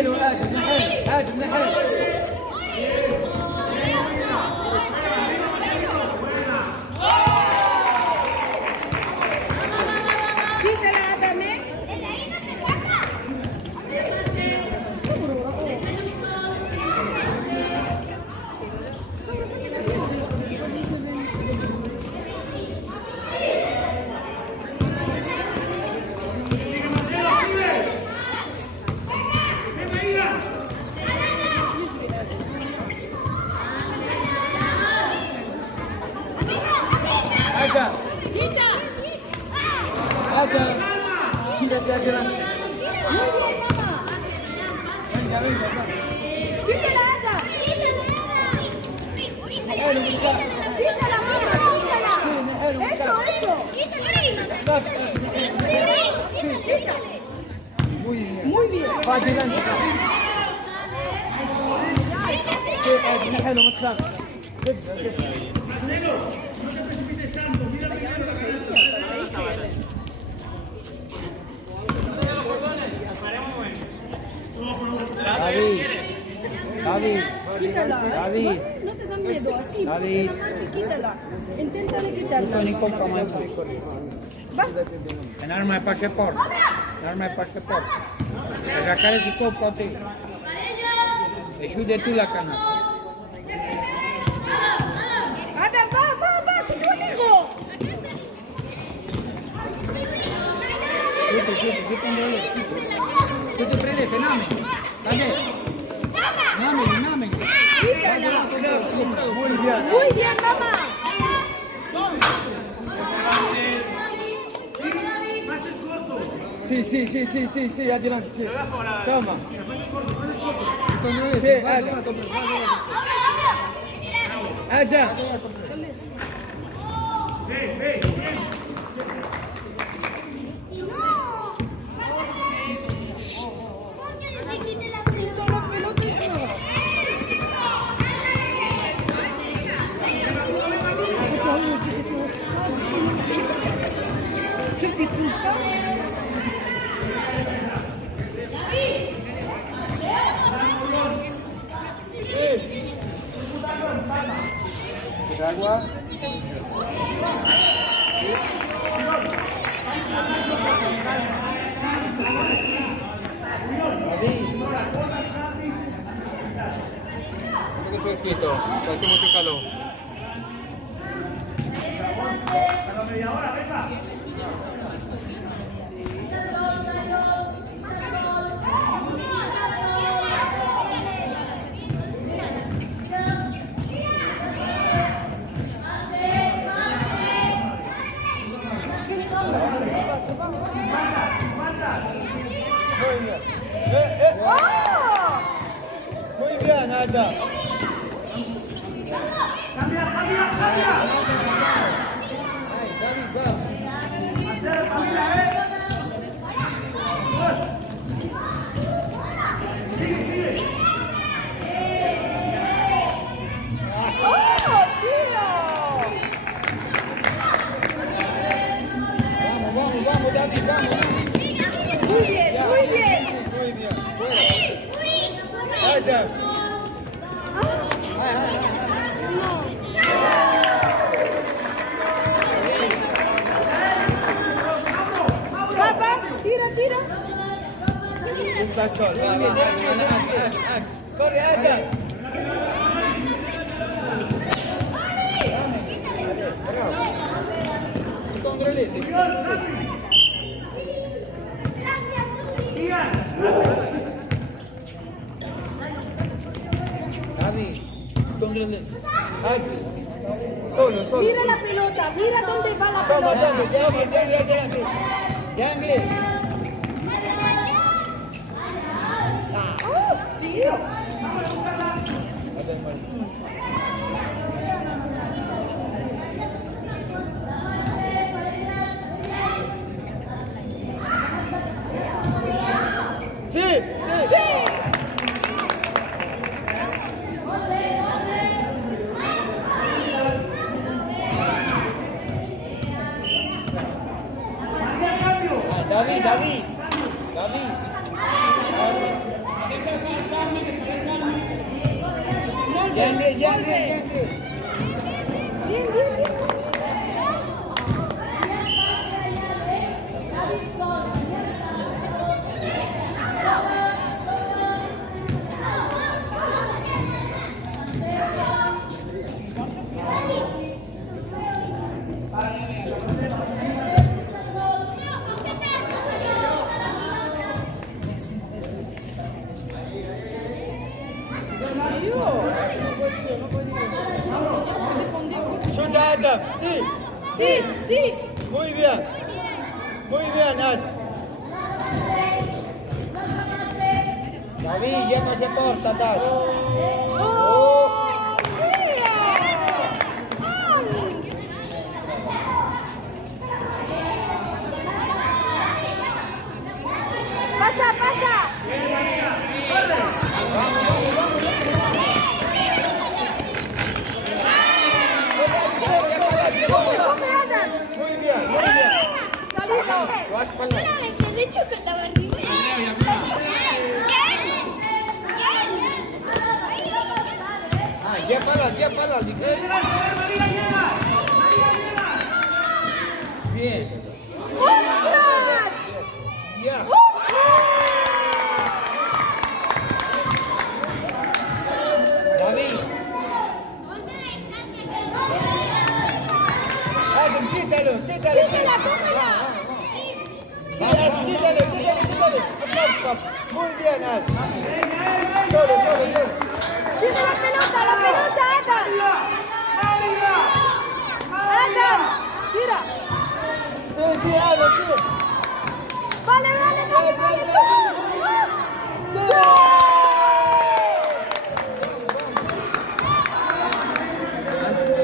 حلو ادم حلو ادم حلو Muy bien. Adelante. Sí, حلو ما تخافش. David. David. Quítala. David. No te da miedo, así. David. Quítala. Intenta de quitarla. Va. En arma de pasaporte. En arma de pasaporte. Sacare si coppote. E chiude tu la canasta. Adam, va, tu amigo. Tu te prendete, name. Dale. Name. Muy bien, mamá. Sí, adelante, sí. Toma. Sí, Adam. Agua. Un poco fresquito, hace mucho calor. Muy bien, Ada. Vamos, David, vamos. Muy bien. Adam. Papá, tira. Está solo. Corre, Adam. David, solo. Mira la pelota, mira dónde va la Toma, pelota. Yangle. ¡Oh, tío! Sí. David. Gently, gently, Vuelve. gently. Bien, bien, bien. Chuta, Adam. Sí. Sí, sí. Muy bien. Muy bien, Adam. David, ya no se porta, David. ¡Oh! ¡Mira! ¡Ay! Pasa, pasa. Come, come, Adam. Muy bien, muy bien. Dalilo. Te he dicho con la barriga. Ah, llévalo, Bien. ¡Ostras! Ya. David, Adam, quítalo, quítalo. ¡Cógela, cógela! Sí, Adam, quítalo, quítalo, quítalo. Aplausos, papá. Muy bien, Adam. Solo, solo, solo. ¡Sigue la pelota, Adam! ¡Adam! ¡Tira! Sí, sí, Adam, sí. ¡Vale, dale, dale, dale! Sí.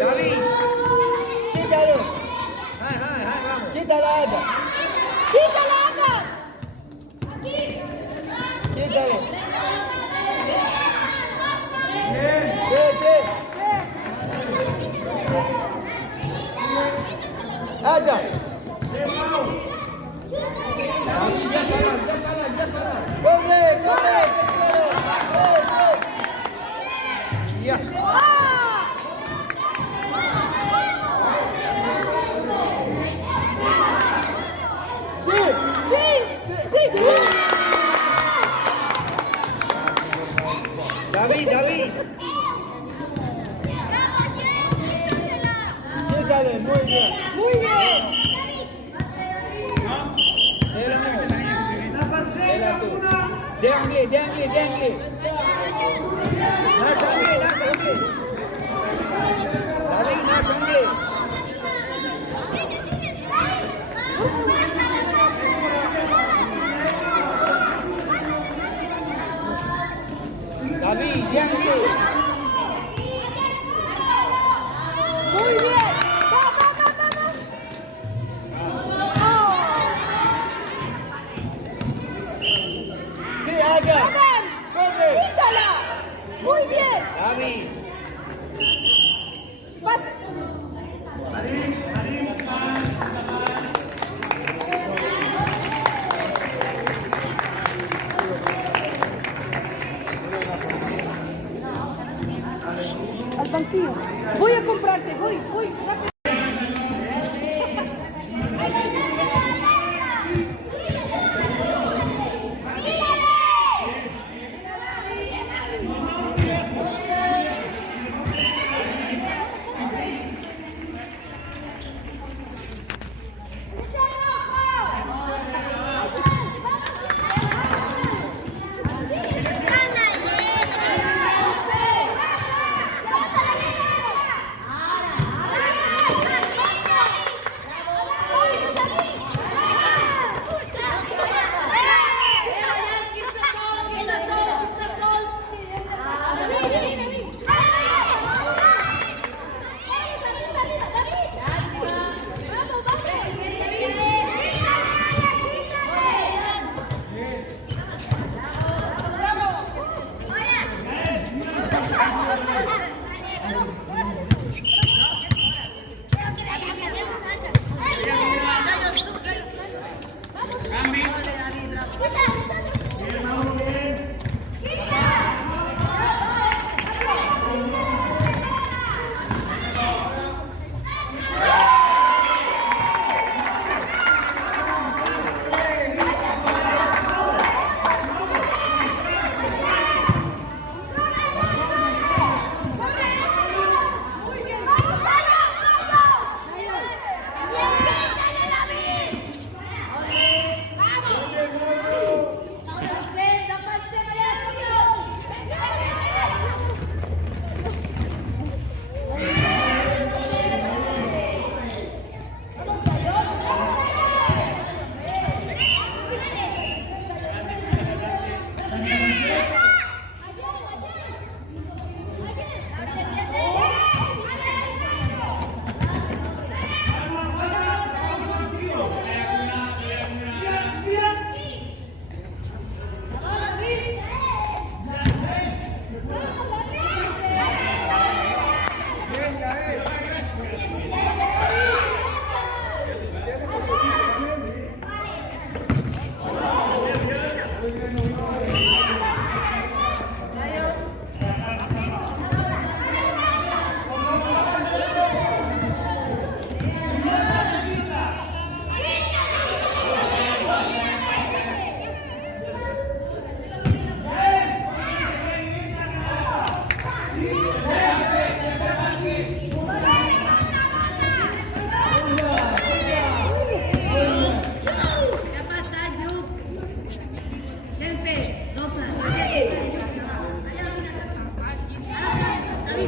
David. Quítalo. Ay, vamos. Quítalo, Adam. ¡Quítala, Adam! Quítalo. Sí, sí. Adam. Corre, corre. Ya. ¡Ah! Sí. ¡Sí! ¡Sí! David. Quítalo, muy bien. ¡Muy bien! Dengli. Nasangi. David, nasangi. David, dengli. ¡Muy bien! ¡Va! ¡Oh! Sí, Adam. ¡Adam! Corre. ¡Quítala! ¡Muy bien! David. Pasa. Al banquillo. Voy a comprarte, voy, rápido.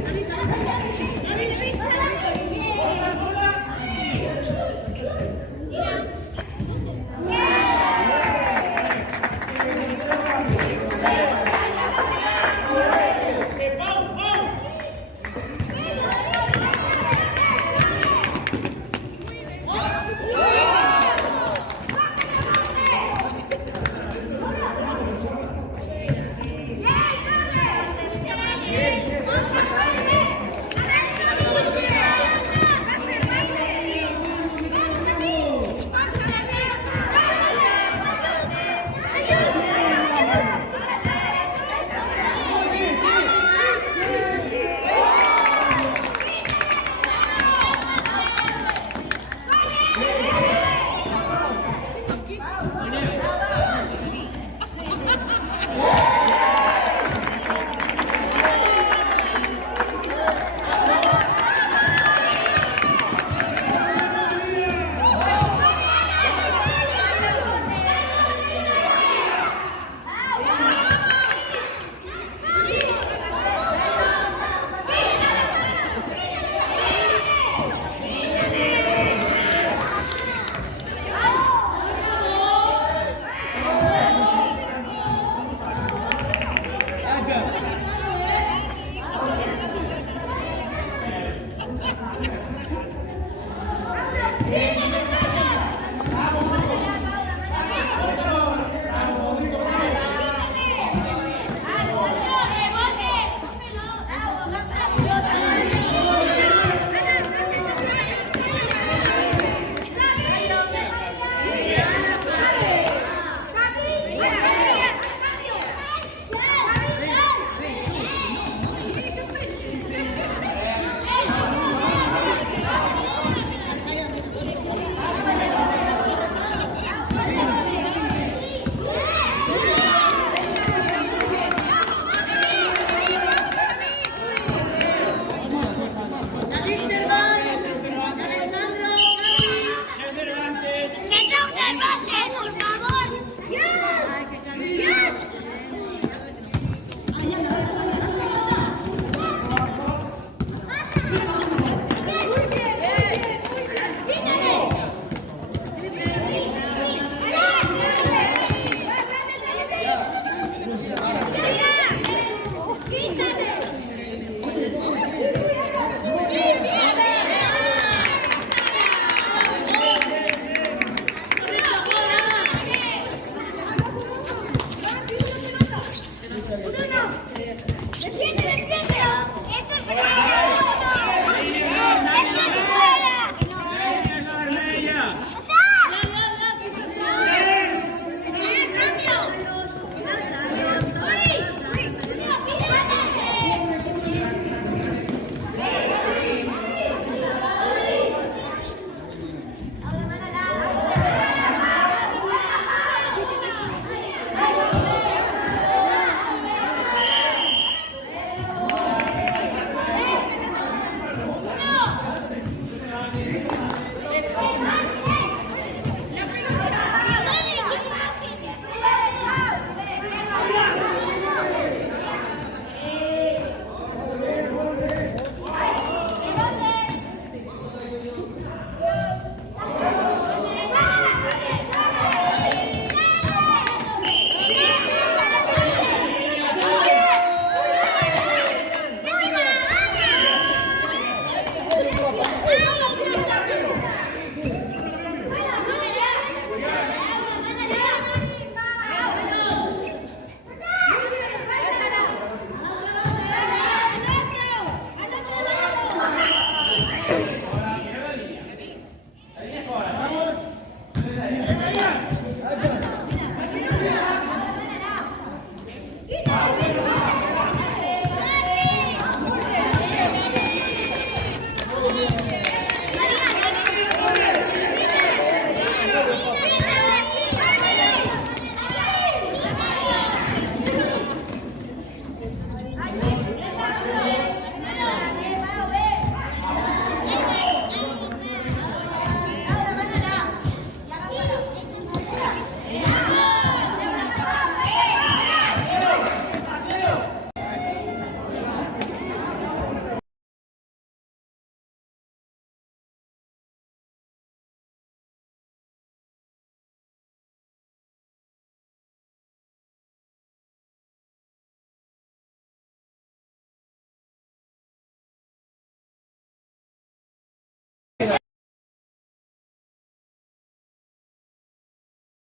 ahorita.